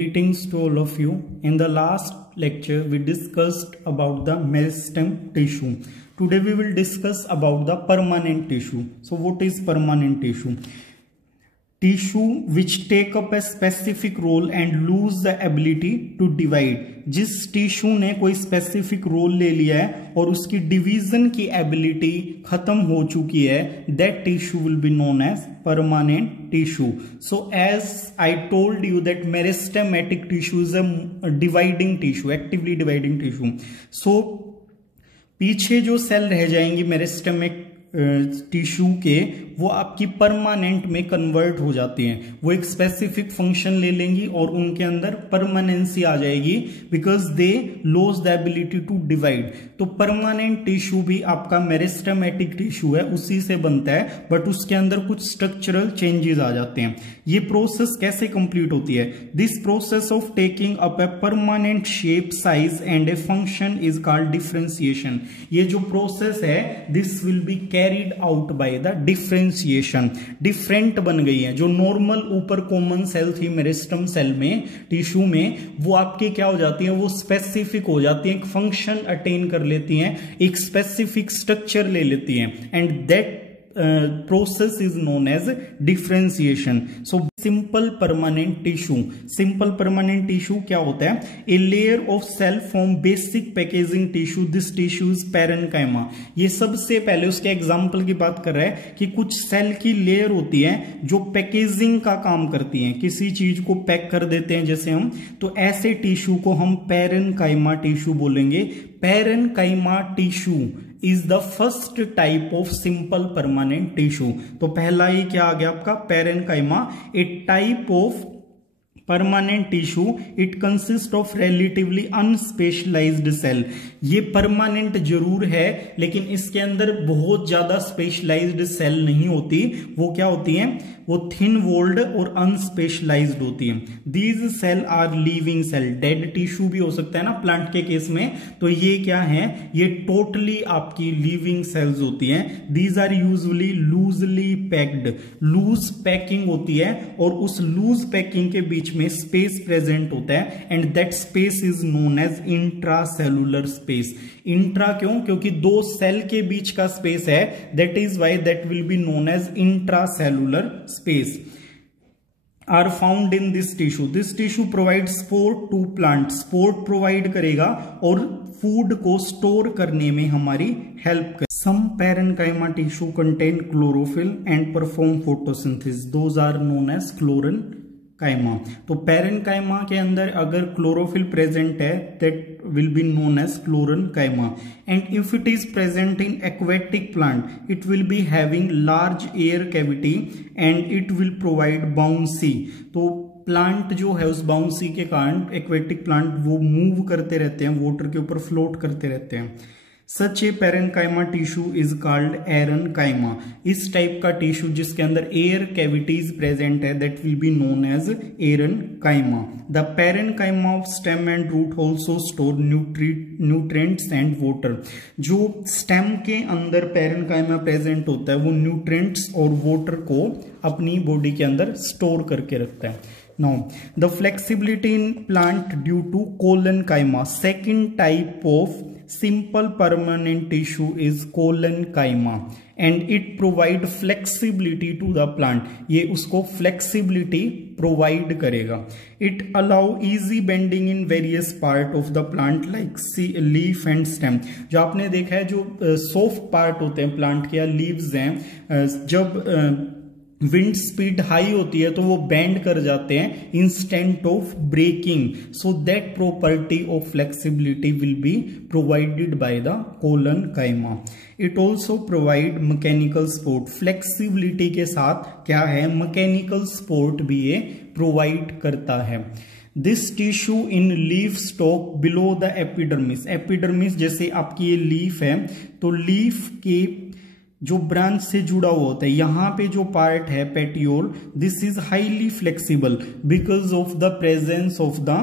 Greetings to all of you. In the last lecture, we discussed about the meristem tissue. Today we will discuss about the permanent tissue. So what is permanent tissue? Tissue which take up a specific role and lose the ability to divide. जिस tissue ने कोई specific role ले लिया है और उसकी division की ability खत्म हो चुकी है, that tissue will be known as permanent tissue. So as I told you that meristematic tissue is a dividing tissue, actively dividing tissue. So पीछे जो सेल रह जाएंगी मेरिस्टेमिक टिश्यू के, वो आपकी परमानेंट में कन्वर्ट हो जाती हैं. वो एक स्पेसिफिक फंक्शन ले लेंगी और उनके अंदर परमानेंसी आ जाएगी because they loss the ability to divide. तो परमानेंट टिश्यू भी आपका मेरिस्टेमेटिक टिश्यू है, उसी से बनता है, बट उसके अंदर कुछ स्ट्रक्चरल चेंजेस आ जाते हैं. ये प्रोसेस कैसे कंप्लीट होती है? This process of taking up a permanent shape, size and a function is called differentiation. ये जो प्रोसेस है, this will be carried out by the differentiation. Different बन गई है. जो नॉर्मल ऊपर कॉमन सेल थी मेरिस्टम सेल में, टिश्यू में, वो आपके क्या हो जाती है? वो स्पेसिफिक हो जाती है, एक फंक्शन अटेन कर लेती हैं, एक स्पेसिफिक स्ट्रक्चर ले लेती हैं, and that process is known as differentiation. So simple permanent tissue. Simple permanent tissue क्या होता है? A layer of cell form basic packaging tissue. This tissue is parenchyma. ये सबसे पहले उसके एग्जाम्पल की बात कर रहा है कि कुछ सेल की लेयर होती है जो पैकेजिंग का काम करती हैं, किसी चीज को पैक कर देते हैं जैसे हम, तो ऐसे टिश्यू को हम पेरेनकाइमा टिश्यू बोलेंगे. Parenchyma tissue is the first type of simple permanent tissue. तो पहला ही क्या आ गया आपका? Parenchyma, a type of permanent tissue. It consist of relatively unspecialised cell. ये परमानेंट जरूर है लेकिन इसके अंदर बहुत ज्यादा स्पेशलाइज्ड सेल नहीं होती. वो क्या होती हैं? वो थिन वॉल्ड और अनस्पेशलाइज्ड होती है. These cell are living cell. Dead tissue भी हो सकता है ना प्लांट के केस में, तो ये क्या है? ये टोटली आपकी लिविंग सेल्स होती हैं. These are usually loosely packed. Loose packing होती है और उस लूज पैकिंग के बीच में स्पेस प्रेजेंट होता है, and that space is known as intracellular space. Intra क्यों? क्योंकि दो सेल के बीच का स्पेस है, that is why that will be known as intracellular space are found in this tissue. This tissue provides support to plant. Support provide करेगा और food को स्टोर करने में हमारी हेल्प कर. Some parenchyma tissue contain chlorophyll and perform photosynthesis. Those are known as chlorenchyma. तो parenchyma के अंदर अगर क्लोरोफिल प्रेजेंट है, that will be known as chlorenchyma. And if it is present in aquatic plant, it will be having large air cavity and it will provide buoyancy. तो plant जो है, उस bouncy के कारण एक्वेटिक प्लांट वो move करते रहते हैं, वाटर के ऊपर फ्लोट करते रहते हैं. Such a parenchyma tissue is called aerenchyma. इस टाइप का टिश्यू जिसके अंदर एयर कैविटीज प्रेजेंट है, that will be known as aerenchyma. The parenchyma of stem and root also store nutrients and water. जो स्टेम के अंदर पेरेनकाइमा प्रेजेंट होता है, वो न्यूट्रिएंट्स और वाटर को अपनी बॉडी के अंदर स्टोर करके रखता है. Now, the flexibility in plant due to collenchyma. Second type of simple permanent tissue is collenchyma, and it provide flexibility to the plant. ये उसको flexibility provide करेगा. It allow easy bending in various part of the plant like leaf and stem. जो आपने देखा है, जो soft part होते हैं प्लांट के या leaves हैं, जब विंड स्पीड हाई होती है तो वो बेंड कर जाते हैं instead of breaking. So that property of flexibility will be provided by the collenchyma. It also provide mechanical support. Flexibility के साथ क्या है? मैकेनिकल सपोर्ट भी ये प्रोवाइड करता है. This tissue in leaf stock below the epidermis. Epidermis जैसे आपकी ये लीफ है, तो लीफ के जो ब्रांच से जुड़ा हुआ होता है, यहां पे जो पार्ट है petiole, this is highly flexible because of the presence of the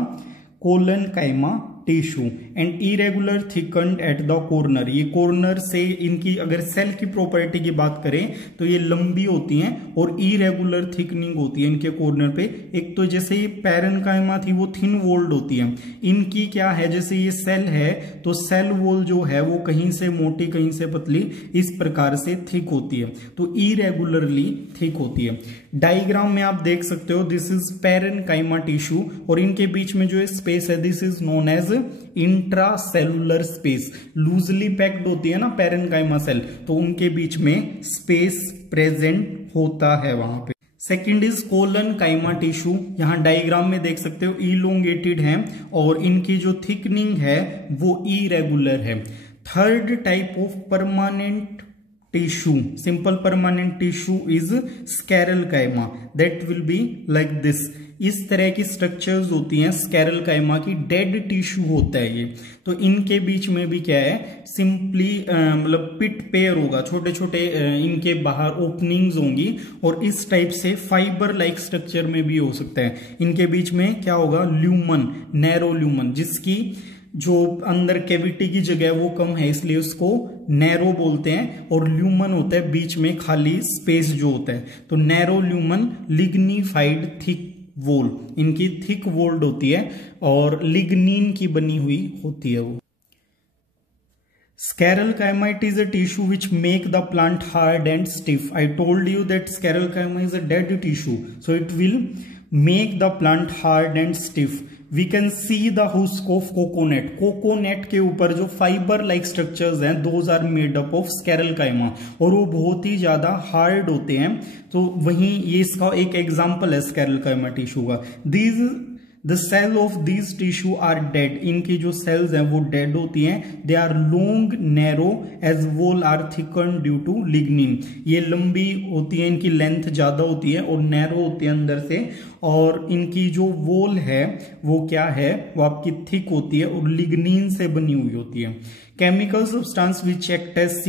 collenchyma tissue and irregular thickened at the corner. ये कॉर्नर से इनकी अगर सेल की प्रॉपर्टी की बात करें तो ये लंबी होती हैं और इरेगुलर थिकनिंग होती है इनके कॉर्नर पे। एक तो जैसे ये पैरेन्काइमा थी वो थिन वॉल्ड होती है, इनकी क्या है जैसे ये सेल है तो सेल वॉल जो है वो कहीं से मोटी कहीं से पतली इस प्रकार से थिक होती है, तो इरेगुलरली थिक होती है। डायग्राम में आप देख सकते हो दिस इज पैरेन्काइमा टिश्यू और इनके बीच में जो स्पेस है this is known as intracellular space. Loosely packed होती है ना पैरेन्काइमा सेल, तो उनके बीच में स्पेस प्रेजेंट होता है वहां पे। सेकेंड इज कोलन काइमा टिश्यू, यहां डायग्राम में देख सकते हो इलोंगेटेड है और इनकी जो थिकनिंग है वो इरेगुलर है। Third type of permanent tissue, simple permanent tissue is sclerenchyma, that will be like this. इस तरह की स्ट्रक्चर्स होती हैं स्कैरल काइमा की, डेड टिश्यू होता है ये। तो इनके बीच में भी क्या है सिंपली मतलब पिट पेयर होगा, छोटे छोटे इनके बाहर ओपनिंग्स होंगी और इस टाइप से फाइबर लाइक स्ट्रक्चर में भी हो सकता है। इनके बीच में क्या होगा ल्यूमन, नैरो ल्यूमन, जिसकी जो अंदर कैविटी की जगह है वो कम है इसलिए उसको नैरो बोलते हैं, और ल्यूमन होता है बीच में खाली स्पेस जो होता है, तो narrow lumen lignified thick wall, इनकी थिक वॉल्ड होती है और लिग्निन की बनी हुई होती है वो। Scleral chyma, it is a tissue which make the plant hard and stiff. I told you that scleral chyma is a dead tissue, so it will make the plant hard and stiff. We can see the husk of coconut. Coconut के ऊपर जो fibre like structures हैं those are made up of scleral chyma और वो बहुत ही ज्यादा hard होते हैं। तो वहीं ये इसका एक एग्जांपल है scleral chyma टिश्यू का। These The cell of these tissue are dead. इनकी जो cells हैं वो dead होती हैं। They are long, narrow as wall are thickened due to lignin. ये लंबी होती है, इनकी लेंथ ज्यादा होती है और नैरो होती है अंदर से, और इनकी जो वॉल है वो क्या है वो आपकी थिक होती है और लिग्निन से बनी हुई होती है। Chemical substance which act as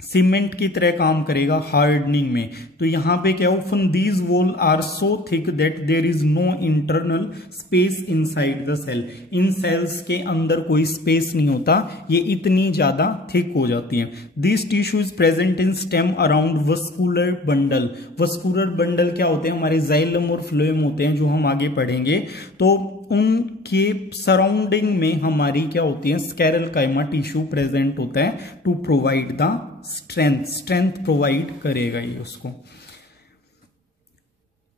cement की तरह काम करेगा हार्डनिंग में। तो यहां पे क्या often these wall are so thick that there is no internal space inside the cell. इन सेल्स के अंदर कोई स्पेस नहीं होता, ये इतनी ज्यादा थिक हो जाती हैं। This tissue is present in stem around vascular bundle. Vascular bundle क्या होते हैं हमारे जाइलम और फ्लोएम होते हैं जो हम आगे पढ़ेंगे, तो उनके सराउंडिंग में हमारी क्या होती है स्कैरल काइमा टिश्यू प्रेजेंट होता है to provide the strength provide करेगा ये उसको।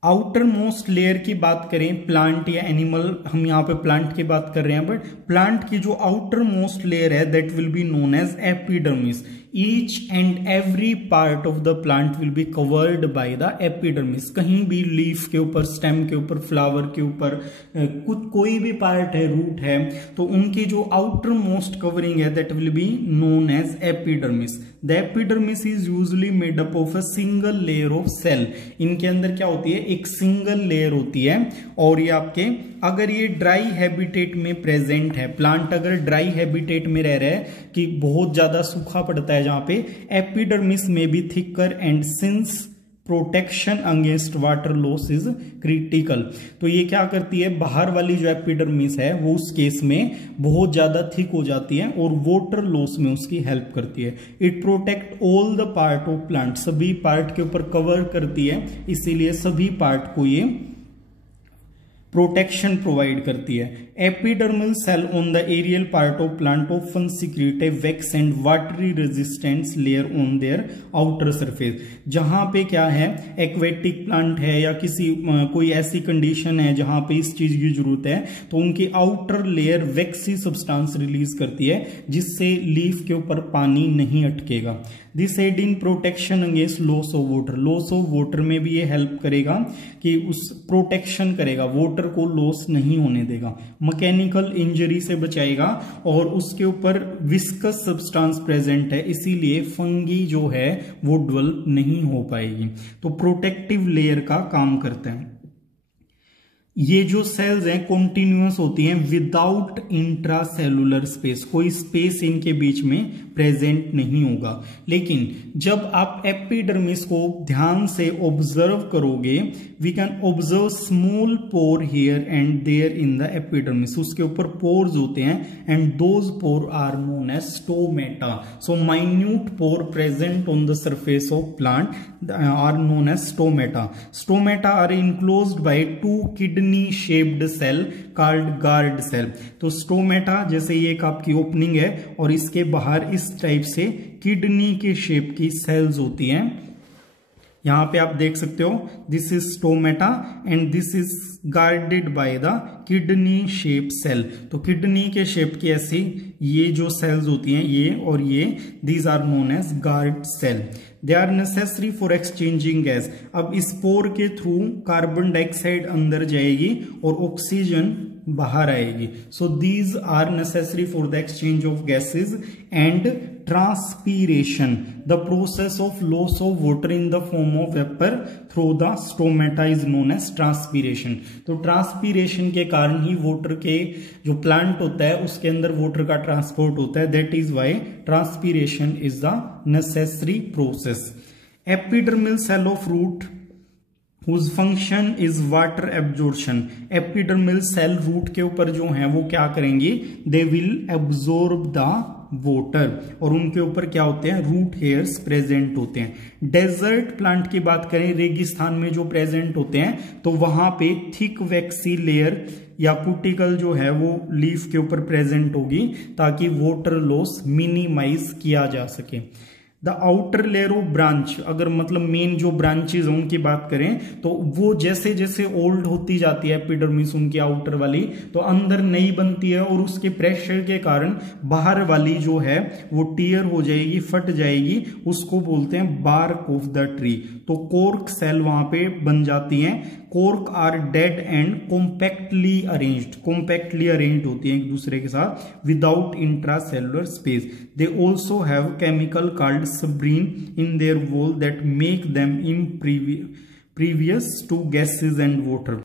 आउटर मोस्ट लेयर की बात करें प्लांट या एनिमल, हम यहाँ पे प्लांट की बात कर रहे हैं, बट प्लांट की जो आउटर मोस्ट लेयर है that will be known as epidermis. Each and every part of the plant will be covered by the epidermis. कहीं भी लीफ के ऊपर, स्टेम के ऊपर, फ्लावर के ऊपर कुछ कोई भी पार्ट है, रूट है, तो उनकी जो आउटर मोस्ट कवरिंग है that will be known as epidermis. The epidermis is usually made up of a single layer of cell. इनके अंदर क्या होती है एक सिंगल लेयर होती है, और ये आपके अगर ये ड्राई हैबिटेट में प्रेजेंट है, प्लांट अगर ड्राई हैबिटेट में रह रहा है कि बहुत ज्यादा सूखा पड़ता है जहां पे, एपिडर्मिस में be thicker and since protection against water loss is critical. तो ये क्या करती है बाहर वाली जो एपिडर्मिस है वो उस केस में बहुत ज्यादा थिक हो जाती है और वाटर लॉस में उसकी हेल्प करती है। It protect all the part of plant, सभी पार्ट के ऊपर कवर करती है, इसीलिए सभी पार्ट को ये प्रोटेक्शन प्रोवाइड करती है। Epidermal cell on the aerial part of plant often secrete a wax and watery resistance layer on their outer surface. जहां पे क्या है एक्वेटिक प्लांट है या किसी कोई ऐसी कंडीशन है जहां पे इस चीज की जरूरत है, तो उनकी outer layer waxy substance release करती है जिससे लीफ के ऊपर पानी नहीं अटकेगा। This aid in protection against loss of water. Loss of water में भी ये हेल्प करेगा कि उस प्रोटेक्शन करेगा, वाटर को लॉस नहीं होने देगा, मैकेनिकल इंजरी से बचाएगा, और उसके ऊपर विस्कस सब्सटेंस प्रेजेंट है इसीलिए फंगी जो है वो डेवलप नहीं हो पाएगी। तो प्रोटेक्टिव लेयर का काम करता है। ये जो सेल्स हैं कॉन्टिन्यूअस होती हैं विदाउट इंट्रासेलुलर स्पेस, कोई स्पेस इनके बीच में प्रेजेंट नहीं होगा। लेकिन जब आप एपिडर्मिस को ध्यान से ऑब्जर्व करोगे, we can observe small pore here and there in the epidermis, उसके ऊपर पोर्स होते हैं and those pore are known as stomata. So minute pore present on the surface of plant are known as stomata. Stomata are enclosed by two kidney shaped cell called guard cell. तो stomata जैसे ये एक आपकी opening है और इसके बाहर इस टाइप से किडनी के शेप की सेल्स होती हैं। यहां पे आप देख सकते हो, this is stomata and this is guarded by the kidney shape cell. तो किडनी के शेप की ऐसी ये जो सेल्स होती हैं, ये और ये, these are known as guard cell. They are necessary for exchanging gas. अब इस पोर के थ्रू कार्बन डाइऑक्साइड अंदर जाएगी और ऑक्सीजन बाहर आएगी। So these are necessary for the exchange of gases and transpiration, the process of loss of water in the form of vapour through the stomata is known as transpiration. तो transpiration के कारण ही water के जो plant होता है उसके अंदर water का ट्रांसपोर्ट होता है। That is why transpiration is the necessary process. Epidermal cell of root whose function is water absorption। Epidermal cell root के ऊपर जो है वो क्या करेंगे, they will absorb the water, और उनके ऊपर क्या होते हैं, रूट हेयर्स प्रेजेंट होते हैं। डेजर्ट प्लांट की बात करें, रेगिस्तान में जो प्रेजेंट होते हैं, तो वहां पे थिक वैक्सी लेयर या कुटिकल जो है वो लीफ के ऊपर प्रेजेंट होगी ताकि वाटर लॉस मिनिमाइज किया जा सके। The outer layer of branch, अगर मतलब मेन जो ब्रांचेज हैं उनकी बात करें तो वो जैसे जैसे ओल्ड होती जाती है एपिडर्मिस उनकी आउटर वाली, तो अंदर नई बनती है और उसके प्रेशर के कारण बाहर वाली जो है वो टियर हो जाएगी, फट जाएगी, उसको बोलते हैं बार्क ऑफ द ट्री। तो कोर्क सेल वहां पे बन जाती हैं। Cork are dead and compactly arranged, compactly arranged होती हैं एक दूसरे के साथ without intracellular space. They also have chemical called suberin in their wall that make them impervious to gases and water।